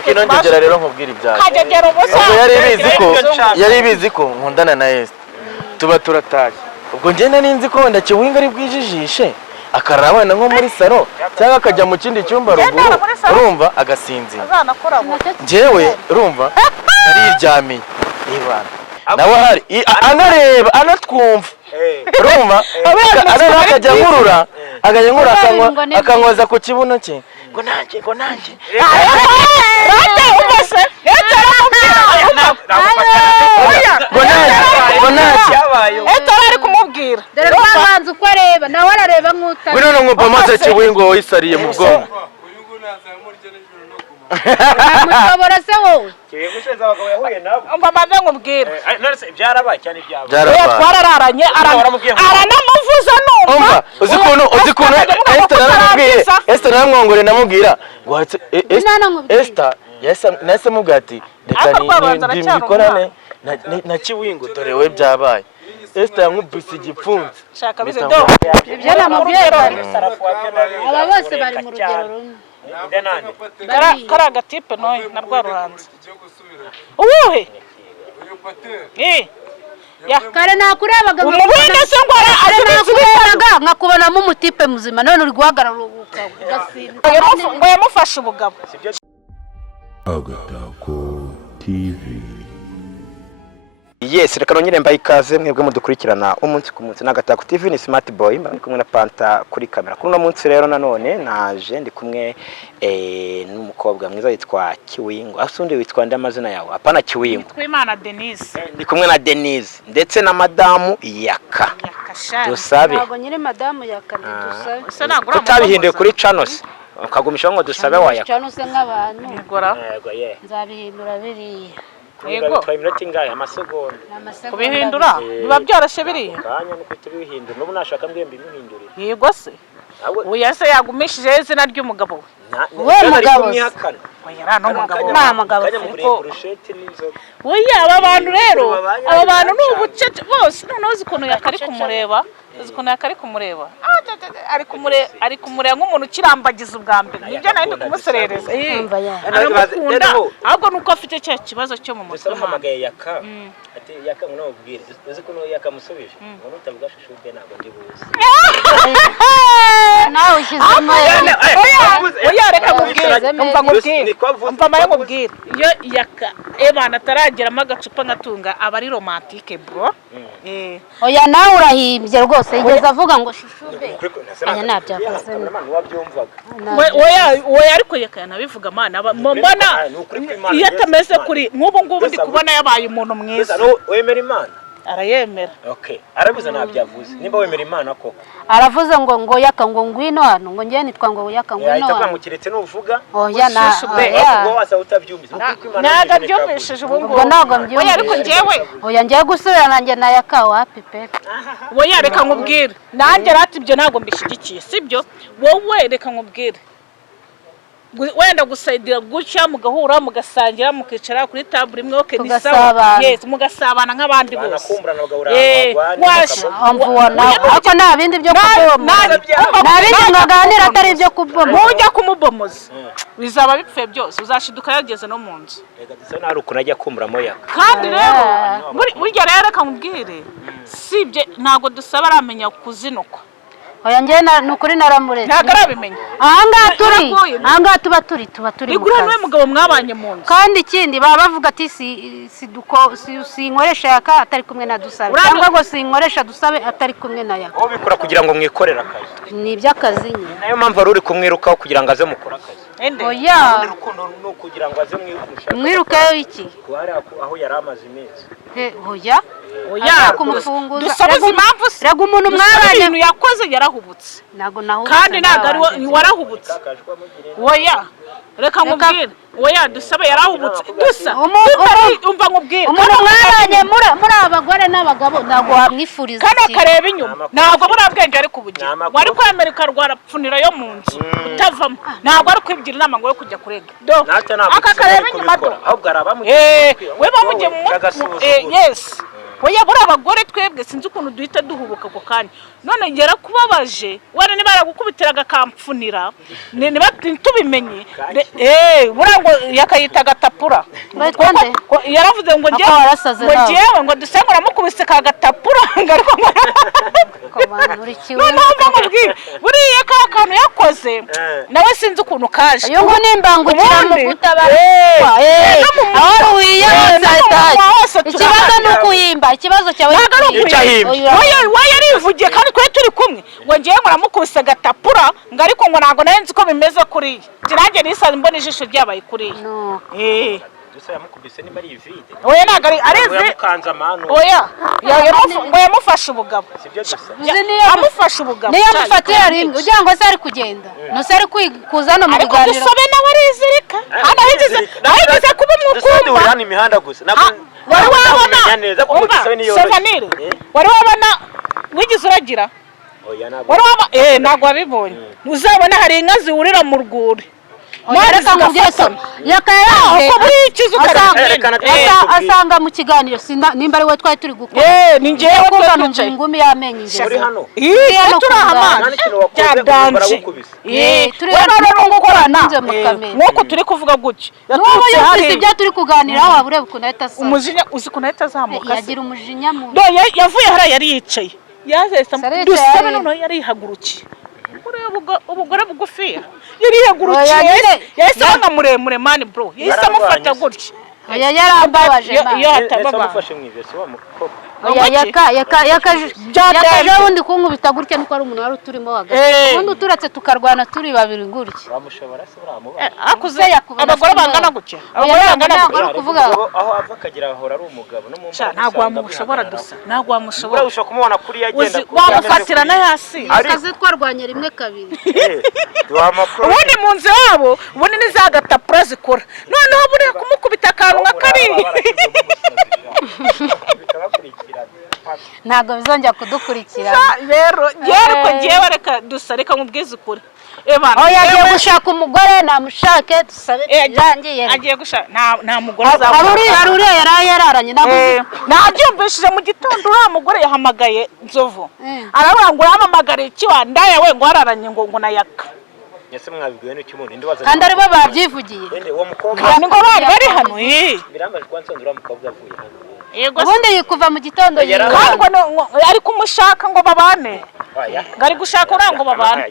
reka inongera rero nkubwira ibyaje kajegera ubusa yari bizi ko nkundana na Esther tuba turatashye ubwo njye ninzi ko wenda Kiwinga ari bwijijishe akarabana nko muri salo cyangwa akajya mu kindi cyumba ruguru urumva agasinzira njyewe urumva ariryamiye ibana nawe hari anareba anatwumva urumva akajya nkurura akankoza ku kibuno cye ngo nanjye ari kumubwira dore babanza uko areba nawe arareba nk'utari we none nkumva maze Kiwingo wisariye mu bwonko mushobora se wowe Kiwingusheza abagabo yahuye nabo umva maze nkubwira none byarabaye cyane byabaye twarararanye aranamuvuza numva uzi kuntu Esther naramwongore namubwira ngo Esther nase mugati reka ni bikorane na Kiwingo dore we byabaye Esther yamubise igipfunsi shaka bize do ibyo namubwiye aba bose bari mu rugero rumwe karaga tipe noye na rwa ruhanze uwuhe kare nakurebaga umubinde se ngwara nakurebaga nkakubonamo umutipe muzima none uri guhagarara ugasinda ngo yamufashe ubugabo Agatako TV. Yes, reka nongere mbaye ikaze mwebwe mudukurikirana umunsi ku munsi n'Agatako TV ni Smart Boy mba kumwe na Panta kuri kamera. Kuri no munsi rero nanone naje ndi kumwe n'umukobwa mwiza yitwa Kiwingo. Asundi witwa ndamazina yawe. Apana Kiwingo. Twimana Denise. Ndi kumwe na Denise ndetse na madamu Yaka. Dusabe. Ntabwo nyine madamu Yaka dusabe. Tutabihinduye kuri channels. Ukagumisha ngo dusabe wa Yaka. Channels nk'abantu. Yego ye. Nzabihindura biriya. Yego. Iminota ingahe amasegonda. Kubihindura biba byoroshye biriya. Kanya nuko tubihindura n'ubu nashaka mwembi muhindurire. Yego se. Uya se yagumishije izina ry'umugabo we mugabo oya no mugabo na mugabo oya aba bantu rero aba bantu n'ubucece bose noneho zikono yakari kumureba ari kumureba nk'umuntu kirambagiza ubwa mbere nibyo nari kumuserereza aramukunda ahubwo nuko afite cya kibazo cyo mu mutwe hamagaye Yaka ati Yaka ngo nabubwire uzi ko Yaka musubije ngo utavuga shushuke ntabwo ndi buzi nawe ushyizemo oya reka mubwire umva maye mubwire iyo Yaka ebana atarageramo agacupa ngatunga aba ari romantique bro oya nawe urahimbye rwose igeze avuga ngo shushube aya nabyavuze oya ariko Yaka yanabivuga mana mbona iyo atameze kuri nk'ubu ngubu ndi kubona yabaye umuntu mwiza wemera Imana arayemera okay arabiza nabyavuze nimba wemera Imana koko aravuze ngo Yaka ngo ngwino hano ngo ngiye nitwa ngo Yaka ngwino hano yahita nuvuga oya na ngo wasa utabyumvise naga byumvishije ubu ngo nago mbyumvise oya ariko njyewe oya ngiye gusubira nanjye na Yaka wapi pepe oya reka nkubwire nanjye rati ibyo nago mbishigikiye sibyo wowe reka nkubwire wenda gusaidira gucya mugahura mugasangira mukicara kuri table imwe oke ni sawa yes mugasabana nk'abandi bose washa amvuana ariko nta bindi byo kuboma nta bindi ngaganira atari byo kuboma mujya kumubomoza bizaba bipfe byose uzashiduka yageze no mu nzu reka disa nari ukunajya kumburamo Yaka kandi rero burya rero reka nkubwire sibye ntago dusaba aramenya kuzinuka oya ngiye nukuri naramuretse ntagarabimenya ahanga tuba turi igura niwe mugabo mwabanye mu nzu kandi ikindi baba bavuga ati si inkoresha Yaka atari kumwe na Dusabe cyangwa ngo si inkoresha Dusabe atari kumwe na Yaka bikora kugira ngo mwikorera akazi ni iby'akazi nyine nayo mpamvu ari uri kumwirukaho kugira ngo aze mukora akazi oya urukundo no kugira ngo aze mwirukayo iki aho yari amaze imezi oya kumufunguza dusabuze impamvu se rega umuntu mwabanye ibintu yakoze yarahubutse kandi ntago ari warahubutse oya reka nkubwire oya Dusabe yarahubutse dusa umva nkubwire umuntu mwabanye muri abagore n'abagabo ntago wamwifuriza kandi akareba inyuma ntago burabwenge ari kubugira wari kwemera ikarwara pfunira yo mu nzu utavamo ntago ari kwigira inama ngo yo kujya kurega aka kareba inyuma do ahubwo arabamu we bamugiye mu yes oya buri abagore twebwe sinzi ukuntu duhita duhubuka ako kanya none ngera kubabaje wana niba yaragukubitiraga kampfunira niba tubimenye buriya ngo yakayita gatapura yaravuze ngo ngewe ngo dusenga uramukubise ka gatapura ariko buriya ka kantu yakoze nawe sinzi ukuntu kaje iyo ngo nimbangukira mu gutabara aho wiyoza ikibazo ni ukuyimba ikibazo cyawe we yarivugiye kandi kuri turi kumwe ngo ngewe muramukubise gatapura ngo ariko ngo ntabwo nari nzi ko bimeze kuriya nanjye nisanze mbona ijisho ryabaye kuriya dusa yamukubise niba ari ivide oya ntabwo ari yamukanze amano oya ngo yamufashe ubugabo sibyo gusa amufashe ubugabo niyo mufatira rimwe ugira ngo se ari kugenda nose ari kuza no mu biganiro ariko dusobe nawe arizirika hano ahigeze kuba umukumba hano imihanda gusa wari wabona Sevanire wari wabona wigize uragira wari wabona ntabwo wabibonye uzabona hari inka ziwurira mu rwuri Mareka ngubyeso yakaraje asanga mu kiganiro nimba ari we twari turi gukora ni ngewe kumva numva ingumi yamenye ingeze muri hano turahamana byadanje turi hano gukorana nuko turi kuvuga gutyo yaturutse hari ibyo turi kuganiraho wabure ukuntu ahita asa umujinya uzi kuntu ahita azamuka yagira umujinya mu yavuye hari yari yicaye yazesa dusabe none yari hagurukiye ubugore bugufiya yari yagurukiye yahise anga muremure mani bro yahise amufata gutya oya yarambabaje iyo hatababa amufashe mu ijosi wa mukobwa yakaje ubundi kunkubita gutya nuko ari umuntu wari uturimo hagati ubundi uturetse tukarwana turi babiri gutya bamushobora se akuze abagore bangana gutya abagore bangana kuvuga aho ava akagira ahora ari umugabo no mu ntabwo wamushobora dusa ntabwo wamushobora ushaka kumubona kuri yagenda wamufatira na hasi akaze twarwanye rimwe kabiri ubundi mu nzu yabo ubundi ni za gatapura zikora noneho buriya kumukubita akantu nka kariya ntabwo bizongera kudukurikira rero ngewe reka dusa reka nkubwize ukuri yagiye gushaka umugore namushake dusabe irangiye agiye gushaka nta mugore azabona hari uriya yari yararanye nabyumvishije mu gitondo uriya mugore yahamagaye Nzovu aravuga ngo uramamagare ikiwa ndaya we ngo wararanye ngo nayaka Yese mwabibwiwe n'iki umuntu indi waza kandi aribo babyivugiye ende uwo mukobwa kandi ngo bari hano birambaje kwansondura mukobwa avuye hano yego ubundi kuva mu gitondo ari kumushaka ngo babane ngari gushaka urango babane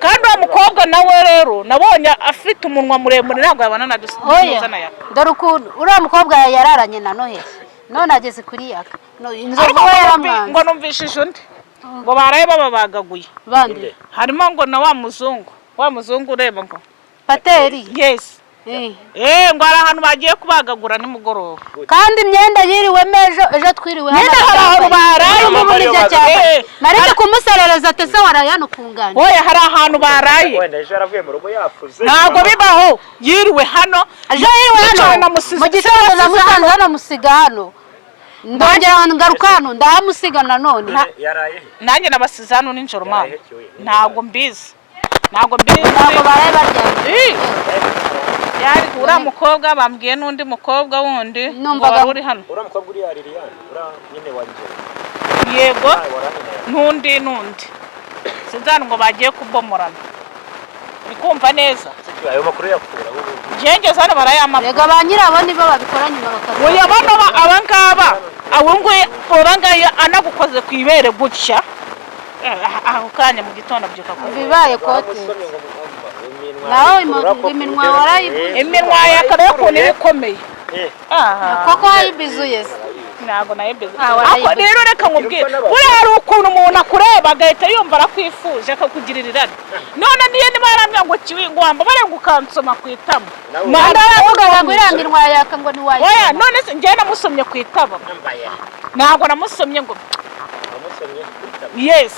kandi uwo mukobwa nawe rero nabonye afite umunwa muremure ntabwo yabana na dusa dore ukuntu uriya mukobwa yararanye na Noheli none ageze kuri yaka Inzovu we yaramwanze ngo numvishije undi ngo baraye babagaguye bande harimo ngo na wa muzungu ureba ngo Pateri yes ngo ari ahantu bagiye kubagagura nimugoroba kandi imyenda yiriwemo ejo twiriwe hano hari ahantu baraye nareke kumuserereza tese warayano kungana oya hari ahantu baraye wenda ejo aravuye mu rugo yafuze ntabwo bibaho yiriwe hano mu gitondo namusanze hano musiga hano ndongera ngaruka hano ndahamusiga nanone nanjye nabasize hano nijoro mama ntabwo mbizi ntabwo baraye baryamye yari uriya mukobwa bambwiye n'undi mukobwa wundi wari uri hano uriya mukobwa uri Liliane uriya nyine wanjye yego n'undi sinzana ngo bagiye kubomorana uri kumva neza ayo makuru yakura ngengeze hano barayamapa rega ba nyirabo nibo babikora nyuma bakaza oya bano abangaba abangaya anagukoze ku ibere gutya aho kanya mu gitondo byuka bibaye kote naho iminwa warayibuze iminwa yakara ukuntu ikomeye koko wayibizuye ntabwo nayibize ako rero reka nkubwire buriya hari ukuntu umuntu akureba agahita yumva arakwifuje akakugirira irari none niyo niba yarambwira ngo kiwingo wambabare ngo ukansoma ku itama manda aravuga ngo iriya minwa yaka ngo ni wayibuze oya none se njyewe namusomye ku itama ntabwo namusomye ngo yes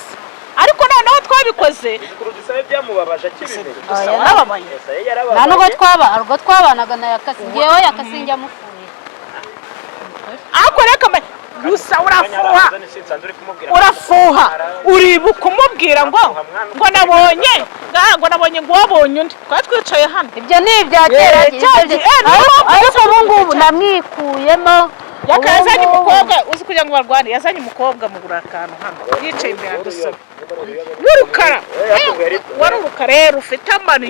ariko noneho twabikoze dusabe byamubabaje akibimenya nta nubwo twabanaga na yakasi ngewe yakasi njya mufuye ariko reka gusa urafuha uribuka umubwira ngo nabonye ngo wabonye undi twari twicaye hano ibyo ni ibya kera ariko ubu ngubu namwikuyemo yazanye umukobwa uzi kugira ngo barwane yazanye umukobwa mu akantu hano yicaye imbere adusaba n'urukara wari urukara rero ufite amani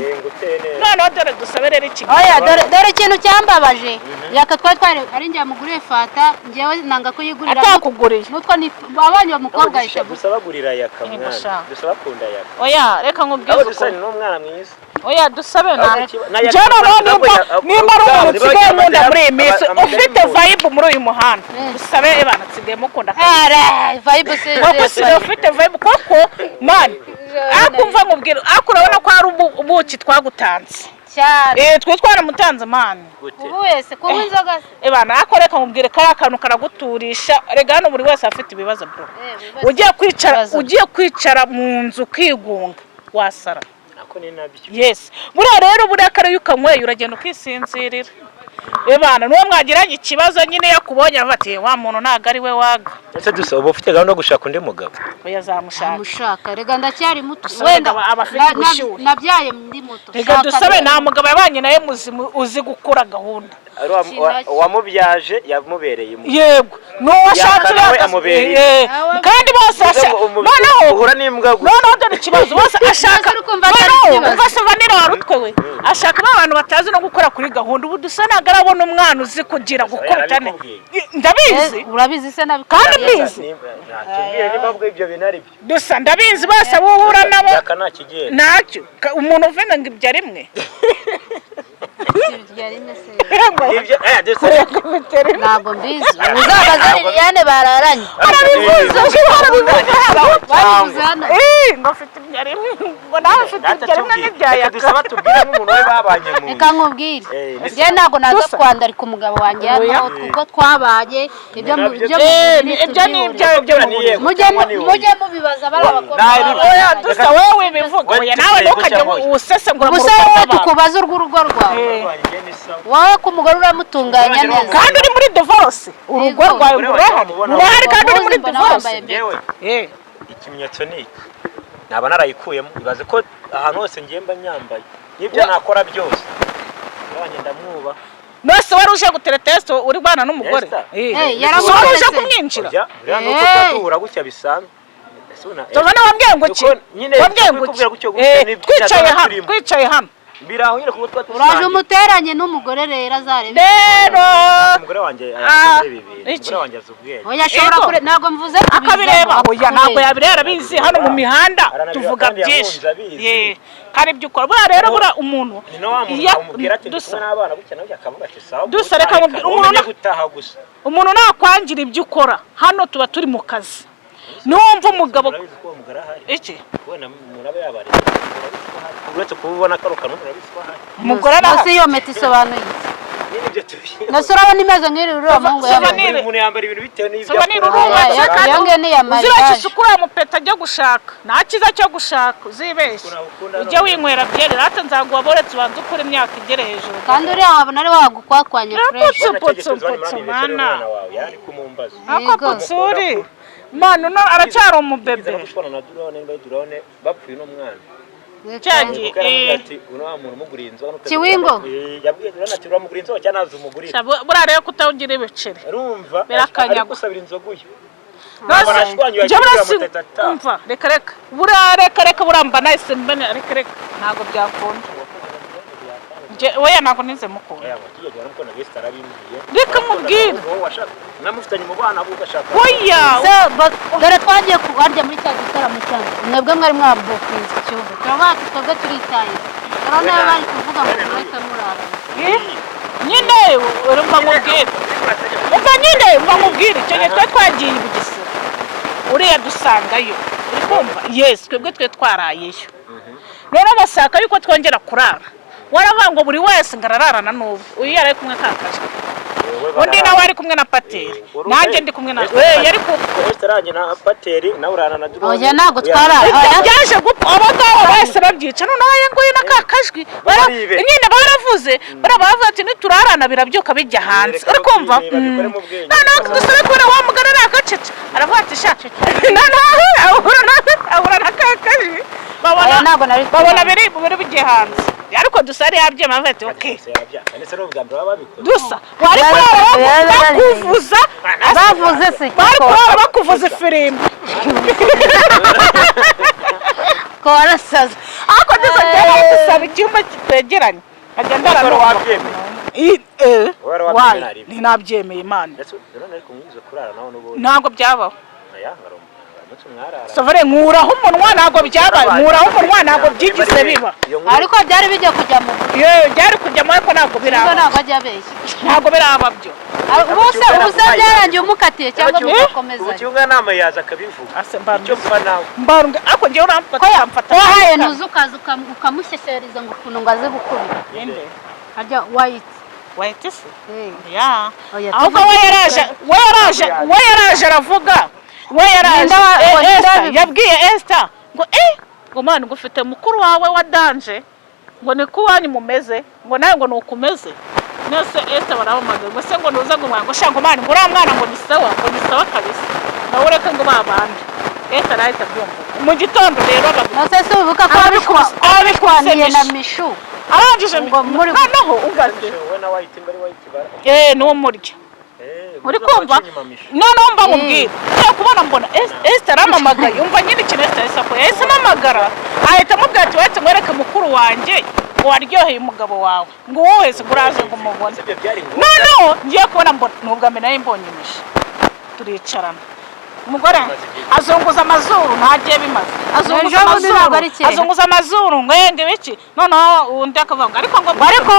noneho dore dusabe rero ikintu oya dore ikintu cyambabaje yaka twari ari njya muguriye fata njyewe nanga kuyigurira atakuguriye nutwo ni abanye umukobwa yisha dusabagurira yakamwana dusabakunda yaka oya reka nkubwize dusane n'umwana mwiza oya dusabe na jana nimba ari umuntu usigaye nkunda muri iyi minsi ufite vibe muri uyu muhanda dusabe bana nsigaye mukunda vibe se ufite vibe koko man akumva nkubwira akurabona ko ari ubuki twagutanze cyane twe twaramutanze man ubu wese kuba inzoga bana akoreka nkubwire kari akantu karaguturisha rega hano buri wese afite ibibazo bro ugiye kwicara mu nzu kwigunga wasara yes buriya rero buriya kare yukanyweye uragenda ukisinzirira bana nuwo mwagiranye ikibazo nyine yakubonye avati wa muntu ntago ari we waga ese dusaba ufite gahunda yo gushaka undi mugabo oya zamushaka rega ndacyari muto wenda abafite gushyuha nabyaye ndi muto rega dusabe nta mugabo yabanye naye muzimu uzi gukura gahunda wamubyaje yamubereye yego n'uwashatse kandi bose noneho uhura n'imbwa noneho dore ikibazo bose ashaka umva se vanira warutwe we ashaka abantu batazi no gukora kuri gahunda ubu dusa naga arabona umwana uzi kugira gukora ndabizi urabizi se nabi kandi mbizi natubwire niba bwo ibyo binari byo dusa ndabizi bose buhura nabo ntakigenda ntacyo umuntu uvena ngo ibyo rimwe ntabwo mbizi uzabaza Liliane bararanye ngafite ibyo rimwe ngo nawe ufite ibyo rimwe n'ibyayaka dusaba tubwire nk'umuntu we babanye mu reka nkubwire njye ntabwo naza kwandarika umugabo wanjye hano kuko twabaye ibyo ni ibyo mujye mubibaza bari abakobwa oya dusa wowe bivuga oya nawe ntukajya usesengura mu rugo wowe tukubaza urw'urugo rwawe wowe ko umugore uramutunganya neza kandi uri muri divorce urugo rwawe urahari kandi uri muri divorce ikimenyetso ni iki naba narayikuyemo ibaze ko ahantu hose ngiye mba nyambaye n'ibyo nakora byose abanye ndamwuba nose wari uje guteretesta uri bana n'umugore yarabuje kumwinjira buriya nuko tatuhura gutya bisanzwe tubona wambwiye ngo ki wambwiye ngo twicaye hano biraho nyine kuko twatu uraje umuteranye n'umugore rero azarebe rero umugore wanjye umugore wanjye azubwenge oya ashobora kure ntabwo mvuze akabireba oya ntabwo yabirera bizi hano mu mihanda tuvuga byinshi kandi byukora bura rero bura umuntu n'abana gutya nabyo akavuga ati sawa dusa reka umuntu gutaha gusa umuntu nakwangira ibyo ukora hano tuba turi mu kazi numva umugabo iki uretse kubona karukano urabiswa hari umugore nasi yo meti sobanuye nasi urabona imeze nk'iri ruro mungu y'abantu umuntu yambara ibintu bitewe n'ibyo yange ni ya mariage uzira kisukura mu peta ajya gushaka nta kiza cyo gushaka uzibeshye ujye winywera byeri rata nzaguha boretse ubanza ukora imyaka igere hejuru kandi uriya wabona ari wagukwakwanya fresh mana ako putsuri manu no aracyari umubebe bapfuye n'umwana cyagiye Kiwingo yabwiye durana ati uramugura inzoga cyane azi umugurira bura rero kutagira ibiceri urumva birakanyaga gusabira inzoga uyu umva reka bura reka buramba nahise mbene reka ntago byakunda oya ntago nize mukunda reka mubwire namufitanye mu bana bo gashaka oya dore twagiye kubarya muri cya gitaramo cyane mwebwe mwari mwabukinze icyumba turabati twebwe turitaye urabona bari kuvuga ngo turahita murara nyine urumva nkubwire umva nkubwire icyo gihe twe twagiye i Bugesera uriya dusangayo uri kumva yes twebwe twe twarayeyo rero bashaka yuko twongera kurara waravuga ngo buri wese ngarararana n'ubu uyu yari kumwe kakajwe undi nawe ari kumwe na pateri nanjye ndi kumwe na yari ku restaurant na pateri na urana na duro oya nago twarara byaje gupfa abagabo bose babyica noneho yenguye nakakajwi nyine baravuze barabavuze ati niturarana birabyuka bijya hanze uri kumva noneho dusore kubona wa mugana nakacece aravuga ati sha noneho ahura nakakajwi babona biri bigiye hanze ariko ariko dusa yari yabyema afite okay ndetse no bwa mbere babikoze dusa wari kurara bakuvuza bavuze se bari kurara bakuvuza ifirimbi ko warasaze ariko dusa cyane dusaba icyumba kitegeranye agenda ararwa wayi ntinabyemeye imana ntabwo byabaho Sovere nkuraho umunwa ntabwo byabaye nkuraho umunwa ntabwo byigise biba ariko byari bijya kujya mu byari kujyamo ariko ntabwo biraba ntabwo ajya abeshya ntabwo biraba byo ubuse byarangiye umukatiye cyangwa mugakomeza ukiunga nama yaza akabivuga icyo mfa nawe mbarunga ariko njyewe uramfata wahaye ntuzi ukaza ukamushyeshereza ngo ukuntu ngo aze gukubira harya wahita se ya ahubwo we yaraje aravuga we yaraje yabwiye Esther ngo ngo mwana ngo ufite mukuru wawe wa danje ngo ni ko wanyu mumeze ngo nawe ngo nukumeze nese Esther barabamaze ngo se ngo nuza ngo mwana shango mwana ngo mwana ngo ni sawa kabisa nawe reka ngo babande Esther arahita byumva mu gitondo rero nose se ubuka ko abikwaniye na mishu arangije ngo muri naho ugaze we na white mbari white bara no murya uri kumva none mba nkubwira cyo kubona mbona Esther aramamagaye umva nyine ikintu Esther ko yese namagara ahita mubwira ati wese mwereke mukuru wanjye ngo waryoheye umugabo wawe ngo wowe wese uraje ngo mubone none ngiye kubona mbona nubwa mena yimbonye imishi turicarana umugore azunguza amazuru ntagiye bimaze azunguza amazuru ngo yenge biki none undi akavuga ariko ngo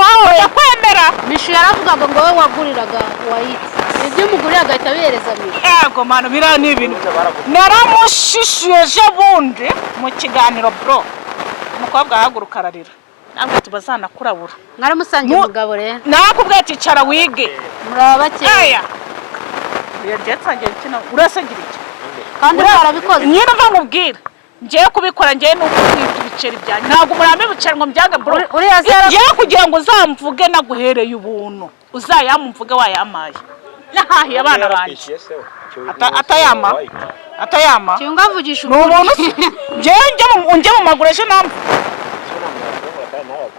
wowe yakwemera mishu yaravugaga ngo wowe waguriraga wayitse ibyo umugurira agahita bihereza mishu yego mano bira ni ibintu naramushishiye bundi mu kiganiro bro umukobwa ahaguruka ararira ntabwo tubazanakurabura mwaramusangiye umugabo rero nakubwiye ati cara wige muraba bakeya yatsangiye kino urasagira iki kandi barabikoze nyine mva nkubwira ngiye kubikora ngiye nuko kwita ibiceri byanyu ntabwo murame biceri ngo mbyaga bro ngiye kugira ngo uzamvuge naguhereye ubuntu uzayamvuge wayamaye nahahiye abana banjye atayama cyunga vugisha umuntu ngiye mu maguru ejo namvu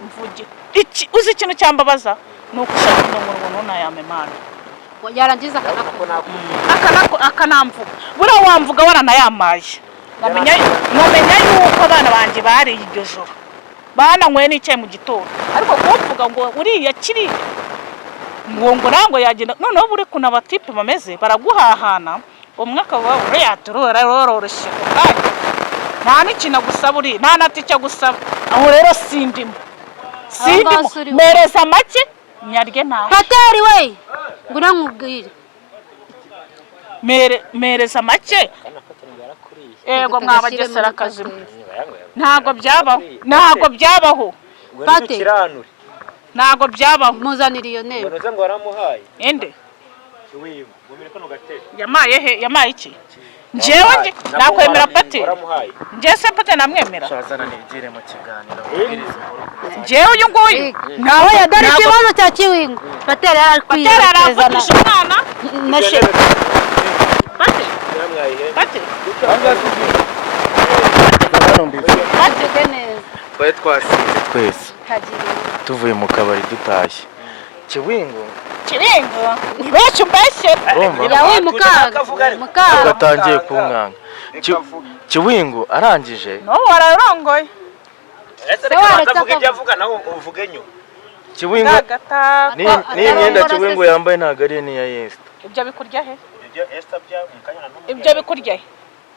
mvuge iki uzi ikintu cyambabaza nuko ushaka umuntu nayame mana yarangiza akanamvuga buriya wamvuga waranayamaye nkamenya yuko abana banjye bariye iryo joro bananywe n'icyayi mu gitondo ariko kuvuga ngo uriya kiri ngo nango yagenda noneho buri kuna abatipe bameze baraguhahana umwaka wa uriya turororoshye nta n'ikintu gusaba uri nta natike gusaba aho rero sindimo mereza make nyarye ntahe pateri we ngura nkubwire mereza make yego mwabagesera akazima ntabwo byabaho pate ntabwo byabaho muzanira iyo ntebe ngo ngo waramuhaye ende wiyo mumire ko nugatera yamaye iki njewe nakwemera pate nje se pate namwemera shazana nigire mu kiganiro njewe uyu nguyu nawe yadari ikibazo cya kiwingo pateri arakutisha umwana na shefu pate batege neza twari twasinze twese tuvuye mu kabari dutashye kiwingo ni benshi mbese yawe mukaga gatangiye kunkanga kiwingo arangije no wararongoye ese akavuga ibyo avuga nawe uvuge nyuma kiwingo ni imyenda kiwingo yambaye ntago ari niya Esther ibyo bikurya he ibyo Esther bya mukanya na ibyo bikurya he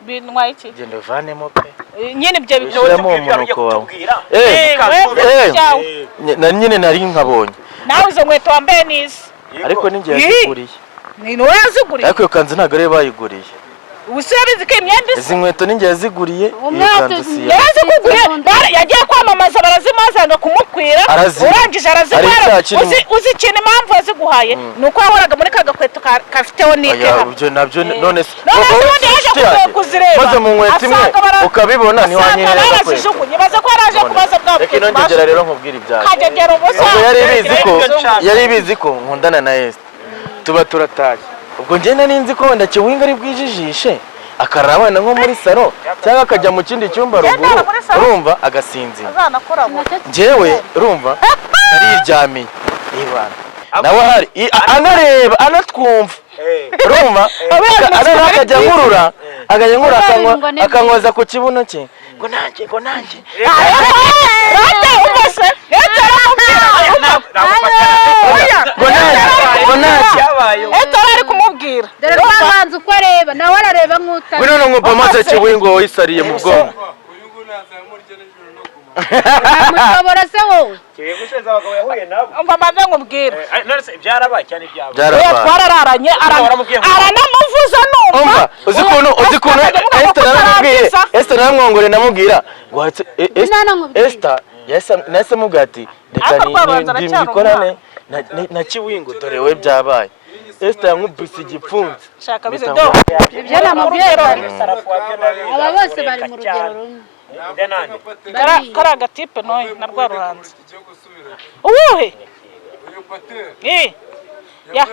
binwa iki genda vanemo pe nyine ibyo bishyiramo umunuko wawe na nyine nari nkabonye nawe izo nkweto wambaye n'izi ariko ninjye yaziguriye ni wowe yaziguriye ariko iyo kanzu ntabwo ari bayiguriye ubu se yabizi ko imyenda isa izi nkweto ninjye yaziguriye iyo kanzu si yaziguriye yagiye kwamamaza barazimazanga kumukwira urangije araziguhera uzi ikintu impamvu yaziguhaye ni uko yahoraga muri ka gakweto kafiteho nike ibyo nabyo none se ubundi yaje kuzireba maze mu nkweto imwe ukabibona ntiwanyerera agakweto baza ko yaraje kubaza bwa reka inongegera rero nkubwira ibyayo kagegera ubusa yari ibizi ko nkundana na Esther tuba turatashye ubwo njye nari nzi ko wenda kiwinga ari bwijijishe akarara abana nko muri salo cyangwa akajya mu kindi cyumba ruguru urumva agasinzira njyewe urumva ariryamiye nawe hari anareba anatwumva urumva akajya nkurura akankoza ku kibuno cye ngo nanjye ari kumubwira dore babanza uko areba nawe arareba nk'utari bino nkumva amaze Kiwingo wisariye mu bwonko mushobora se wowe Kiwingo abagabo yahuye nabo mbanze nkubwira none byarabaye cyane byabaye twarararanye aranamuvuza numva uzi kuntu Esther naramwongore namubwira ngo Esther nase mugati reka ni bikorane na Kiwingo dore we byabaye Esther yamwubise igipfunsi shaka bize do ibyo namubwiye aba bose bari mu rugero rumwe kara agatipe noye na rwa ruhanze uwuhe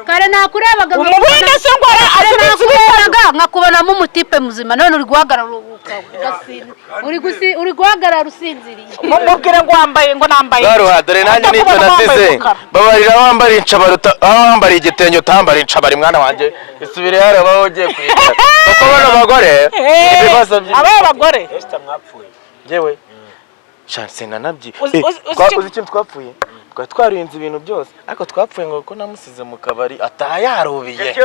kare nakurebaga umubwira se ngo nakurebaga nkakubonamo umutipe muzima none uri guhagarara uri guhagarara usinziriye mubwire ngo wambaye ngo nambaye baruha dore nanjye nicyo nasize babarira wambara incabaruta wambara igitenyo utambara incabari mwana wanjye isubire yare baho ugiye kwicara kuko bano bagore ibibazo abagore Esther mwapfuye jewe chance nanabyi uzi ikintu twapfuye twarinze ibintu byose ariko twapfuye ngo ko namusize mu kabari ataha yarubiye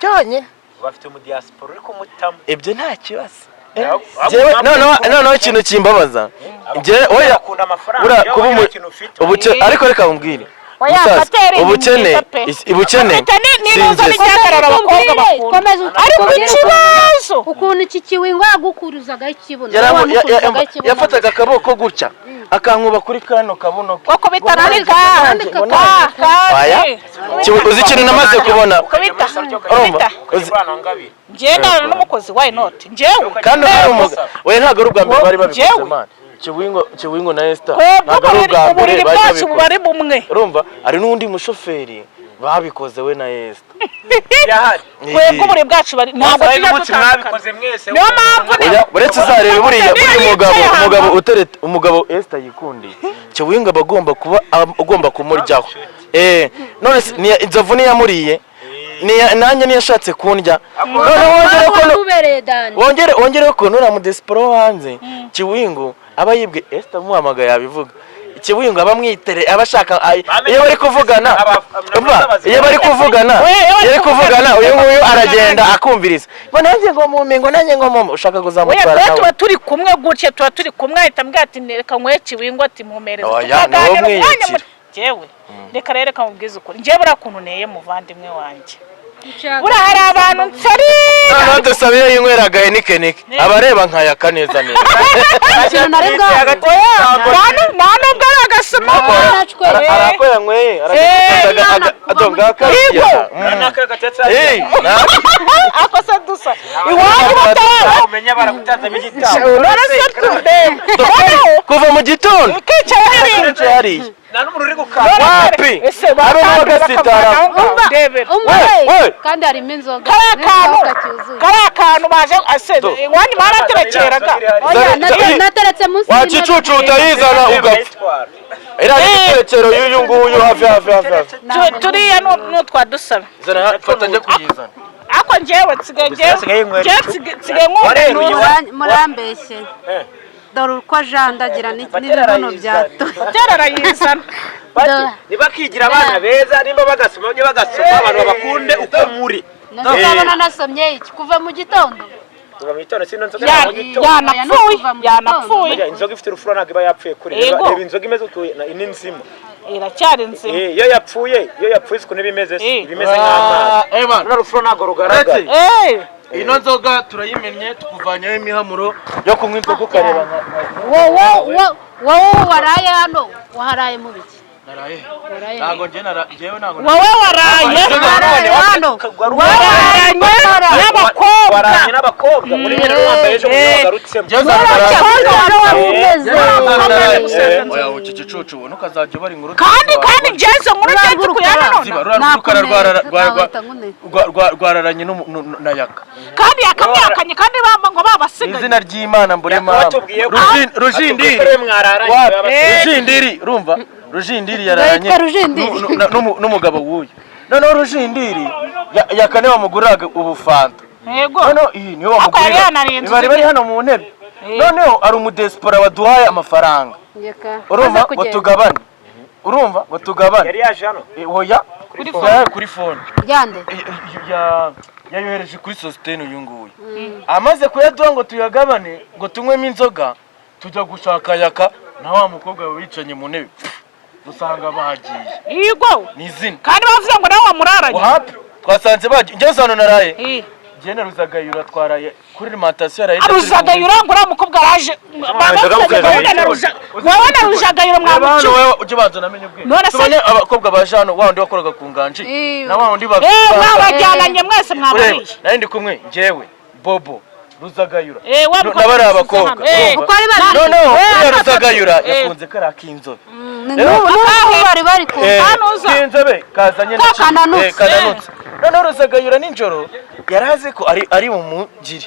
cyonyine bafite mu diaspora uri kumutama ibyo nta kibazo jewe no ikintu kimbabaza je oya ubuce ariko reka mumbwire ubukene ukuntu iki Kiwingo yagukuruzaga ikibuno yafataga akaboko gutya akankuba kuri kano kabuno koko bitararika uzi ikintu namaze kubona njyewe n'umukozi why not njyewe kandi we ntago ari ubwa mbere bari babikoze man Kiwingo na Esther ntago ari ubwa mbere bari bumwe urumva ari n'undi mushoferi babikoze we na Esther kwego buri bwacu bari ntabwo mwabikoze mwese niyo mpamvu buretse uzarebe buriya umugabo Esther yikundi Kiwingo bagomba kuba ugomba kumuryaho none inzovu niyamuriye nanjye niyashatse kundya wongere ko nura mu diaspora hanze Kiwingo aba yibwe Esther muhamagaye yabivuga Kiwingo abamwitere abashaka iyo bari kuvugana uyu nguyu aragenda akumviriza ngo nanjye ngo mume ushaka kuzamutwara nawe tuba turi kumwe gutya tuba turi kumwe ahita mbwira ati reka nkwe Kiwingo ati mumereze jewe reka rero kamubwiza ukuri njye bura kuntu neye muvandimwe wanjye bura hari abantu nsari none dusabiye yinyweraga Heineken abareba nkayaka neza ikintu nari bwa nano bwa agasoma arakoya nyweye adonga kariya akosa dusa iwanyu batara umenya barakutaza migitabo kuva mu gitondo kicaye hari nanumuru uri gukanda wapi aro n'agasitara kandi harimo inzoga karakantu baje asede iwanyu baraterekeraga nateretse munsi wacicucu utayizana ugapfa iraterekero y'uyu nguyu hafi turiya n'utwadusaba fata njye kuyizana ako njyewe nsigaye murambeshye dore uko jandagira n'ibibuno byato terarayizana nibakigira abana beza nimba bagasoma abantu babakunde uko muri nzabona nasomye iki kuva mu gitondo kuva mu gitondo sino nzoga yanapfuye inzoga ifite urufuro ntabwo iba yapfuye kuri reba inzoga imeze ni nzima iracyari nzima iyo yapfuye ukuntu bimeze nk'amazi n'urufuro ntabwo rugaragara ino nzoga turayimennye tukuvanyaho imihamuro yo kunywa inzoga ukareba wowe waraye hano waharaye mu biki naraye ntago njyewe ntago wowe waraye hano wararanye n'abakobwa muri nyine wambaye ejo wagarutsemo oya uki gicucu ubona ukazajya bari inkuru kandi byenze nkuru cyane kuyana rwararanye na yaka kandi yakamyakanye kandi bamba ngo babasigaye izina ry'Imana mbure mama Rujindiri urumva Rujindiri yararanye n'umugabo wuyu noneho Rujindiri yakane bamuguriraga ubufanta yego noneho iyi niyo bamugurira bari hano mu ntebe noneho ari umudespora waduhaye amafaranga urumva ngo tugabane yari yaje hano oya kuri phone yande yayohereje kuri Sostene uyu nguyu amaze kuyaduha ngo tuyagabane ngo tunywemo inzoga tujya gushaka yaka na wa mukobwa wicanye mu ntebe usanga bagiye yego ni izina kandi bavuze ngo nawe wamuraranye wapi twasanze bagiye njye hano naraye Jena Ruzagayura twaraye kuri alimentation araye Ruzagayura ngo ura mukobwa araje wabona Ruzagayura mwamucu wewe uje banza namenye ubwe tubanye abakobwa baje hano wandi wakoraga ku nganji na wandi mwabajyananye mwese mwabariye nari ndi kumwe njyewe Bobo Ruzagayura nabari abakobwa uko ari bari no Ruzagayura yakunze kara kinzobe bari ku kinzobe kazanye kananutse noneho Ruzagayura ninjoro yarazi ko ari mu mugiri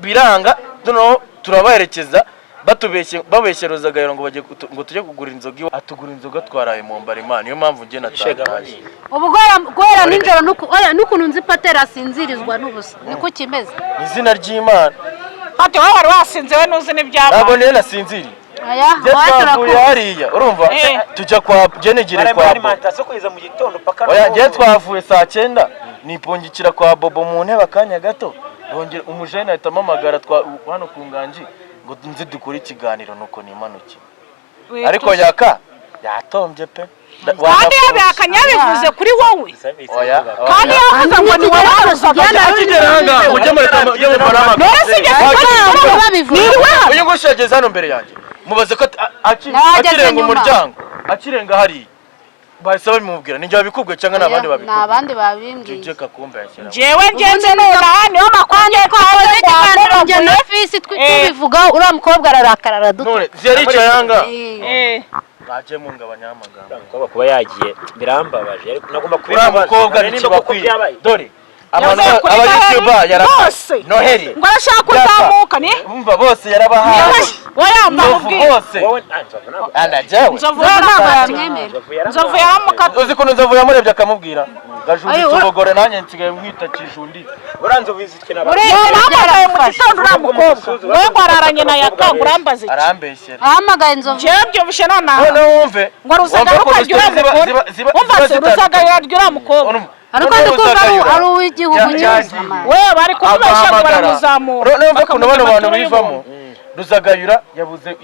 biranga noneho turabaherekeza babeshye Ruzagayura ngo bagiye ngo tujye kugura inzoga atugura inzoga twaraye mu mbarima niyo mpamvu nge natagaye ubugwera ninjoro n'ukuntu nzi patera sinzirizwa n'ubusa niko kimeze izina ry'Imana ati wowe wari wasinzewe nuzi n'ibyaba ntabwo niyo nasinziriye twavuye hariya urumva tujya kwa genegire kwa alimentation kugeza mu gitondo paka oya ngiye twavuye saa 9 nipungikira kwa Bobo mu ntebe akanya gato bongera umujene ahita amamagara hano ku nganji ngo nzi dukora ikiganiro nuko nimanuke ariko yaka yatombye pe kandi yabihakanye yabivuze kuri wowe oya kandi yavuze ngo ni wowe Ruzagayura akigeranga ujye muri parama uyu ngushageze hano mbere yanjye mubaze ko akirenga umuryango akirenga hari bahise babimubwira ninjye babikubwe cyangwa nabandi babikubwe nabandi babimbwiye je kakumbe yakira jewe ngenze nona niyo makonje twakoze ikiganiro njye na fisi tubivuga uriya mukobwa ararakara araduta none ziyarica yanga baje mu ngabanya amagambo umukobwa kuba yagiye birambabaje ariko nagomba uriya mukobwa nikibakwiye dore aba-YouTuber yarafashe Noheli ngo arashaka kuzamuka ni umva bose yarabahaye wayamba ubwiye bose anajewe nzovu yaramukata uzi kuntu nzovu yamurebye akamubwira gajunditse ubugore nanjye nsigaye mwita kijundi uranzo bizitwe n'abandi mu gitondo uriya mukobwa we ngo araranye na yaka urambaze arambeshyera ahamagaye nzovu jebyo bishe nonaha none wumve ngo Ruzagayura uryura mukobwa umva se Ruzagayura uryura mukobwa ariko ndikuva ari uw'igihugu cyose we bari kumubesha ngo baramuzamura none wumve kuntu bano bantu bivamo Ruzagayura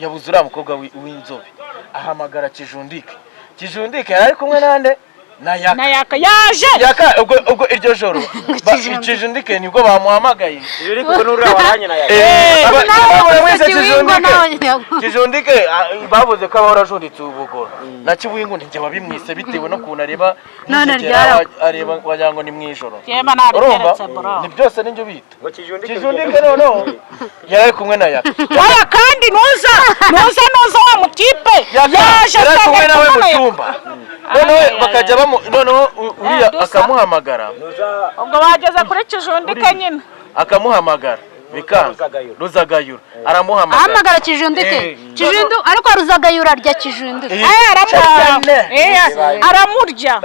yabuze uriya mukobwa w'inzobe ahamagara kijundike yari kumwe nande na yaka yaje yaka ubwo iryo joro kijundike nibwo bamuhamagaye iri kuko n'uriya waranye na yaka kijundike bavuze ko abahora ajunditse ubugoro na Kibwingu njye wabimwise bitewe no kuntu areba areba wajango ni mwijoro urumva ni byose ninjye bita kijundike noneho yari kumwe na yaka oya kandi nuza wa mutipe yaje kumwe nawe mu cyumba noneho bakajya noneho uriya akamuhamagara ubwo bageze kuri kijundike nyine akamuhamagara bikanga Ruzagayura ahamagara kijundike ariko Ruzagayura arya kijundike aramurya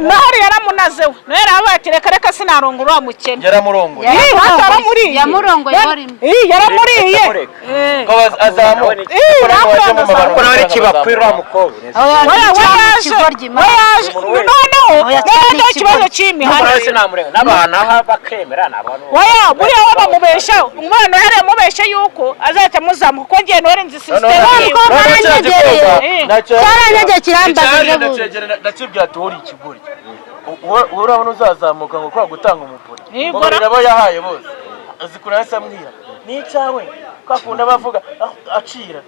nahari yaramunazewe nawe yarabaye ati reka sinarongora uriya mukene yaramurongoye yaramuriye ko azamuka ko nawe ari kibakwira uriya mukobwa noneho ikibazo cy'imihanda n'abantu aha bakemera n'abantu buriya we bamubesha umwana yari yamubesha yuko azahita amuzamuka kuko ngiye nore nzi system cyaranyegeje kirambaje ndakibwira ati uri ikigori urabona uzazamuka ngo kwa gutanga umupuri abo yahaye bose azikura yasa mbwira ni icyawe kwa kunda bavuga acira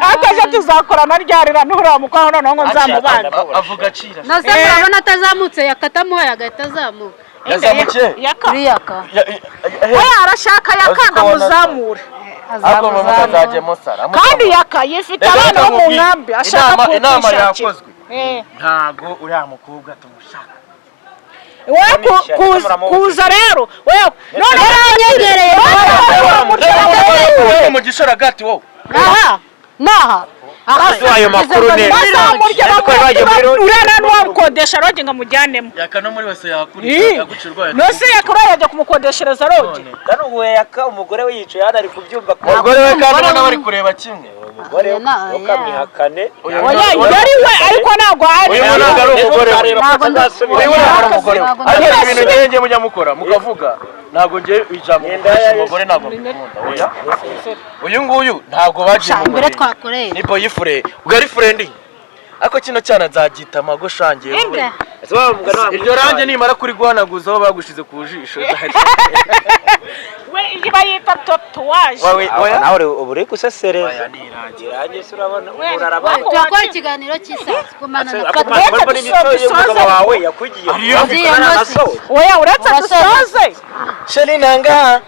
ataje tuzakorana ryarira n'uriya mukwaho noneho ngo nzamubana avuga acira nase murabona atazamutse yakatamuhaye agahita azamuka yazamukiye kuri yaka oya arashaka yakanga muzamure ahubwo mama azajyemo sara kandi yaka yifite abana bo mu nkambi ashaka inama yakozwe Eh. ntago uriya mukobwa tumushaka kuza rero wewe none yaranyegereye mu gisharagati wowe aha naha ayo makuru neza urana n'uwamukodesha roge ngo amujyanemo yaka no muri wese yakurira yagucirwa nose yakora yajya kumukodeshereza roge kandi ubu yaka umugore we yicaye hano ari kubyumva ko umugore we kandi ubona bari kureba kimwe umugore ukamwihakane oya yari we ariko ntabwo ari uyu ntabwo ari umugore we ntabwo ndasubira uyu ntabwo ari umugore we ariko ibintu ngenge mujya mukora mukavuga ntabwo ngiye ijambo umugore ntabwo mukunda uyu nguyu ntabwo bagiye mu mbere twakoreye ni boyfriend ugari friend ako kino cyana nzagita mago shangiye iryo range nimara kuri guhanaguza aho bagushize ku jisho we iba yita tatuwaje nawe ubu uri gusesereza irange se urabona uraraba turakora ikiganiro cy'isazi kumana na mbona imico y'umugabo wawe yakugiye oya uretse dusoze sheri nanga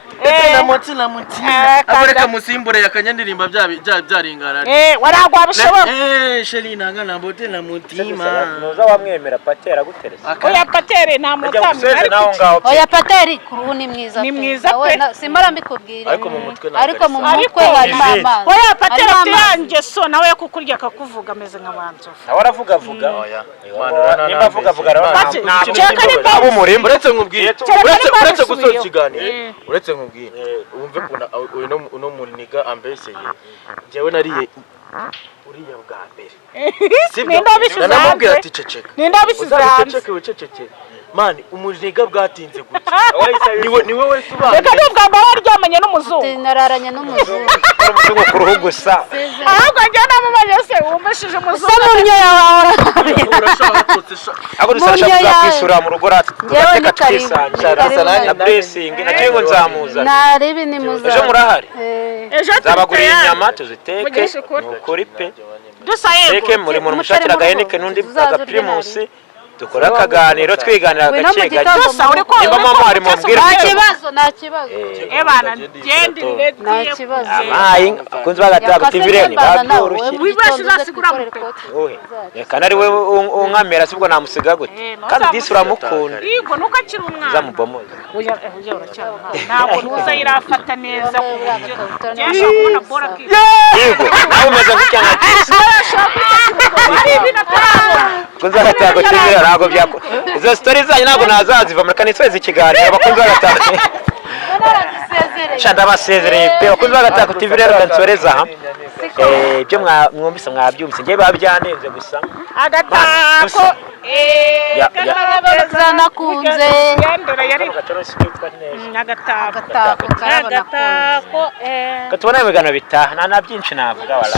na moti na mutima akoreka musimbure yakanyandirimba byaringana waragwa bishoboka sheri nanga na moti na mutima nuza wamwemera patera guteresa oya patere nta mutami oya pateri kuruhu ni mwiza ni mwiza pe simara mbikubwira ariko mu mutwe ariko mu mutwe hari mama oya patere yanjye so nawe yakukurya akakuvuga ameze nk'abantu nawe aravuga nimba avuga cyeka ni abo murimbo uretse nkubwire uretse gusoza ikiganiro uretse nkubwire wumve kuna uno muniga ambeseye jewe nariye uriya bwa mbere Ninda bisize nanamubwira ati ceceka ninda bisize ceceke mani umuniga bwatinze gutya niwe wese ubana reka nubwo mbara waryamanye n'umuzungu nararanye n'umuzungu umuzungu ku ruhu gusa ahubwo njye namubaye se wumvishije umuzungu umunyo yawe urashaka kutse ako dusashaka kwisura mu rugo Njyewe twisangira na blessing nagiye ngo nzamuza naribi ni muza ejo murahari ejo zabaguriye inyama tuziteke nukuri pe teke muri muntu mushakira gaheneke nundi Primus dukora akaganiro twiganira gake gake nimba mama ari mu mbwira nta kibazo ebana gendire nta kibazo amayi kunzi bagataga TV ni babyurushye wibashe uzasigura mute reka nari we unkamera sibwo namusiga gute kandi disi uramukunda yego nuko akiri umwana zamubomoza uya uracyari ntabwo nuza irafata neza ku buryo cyashaka kubona bora kiyo yego nawe umeze nk'icyana disi kunzi bagataga TV ntabwo byako izo stories zanyu ntabwo nazaziva muri kanitweze ikiganiro abakunzi bagataga shanda basezereye pe abakunzi bagataga TV rero kansoreza aha ibyo mwumvise mwabyumvise ngiye babyanenze gusa agatako nakunze yandora yari agatako katubona ibiganiro bitaha nta byinshi navuga wala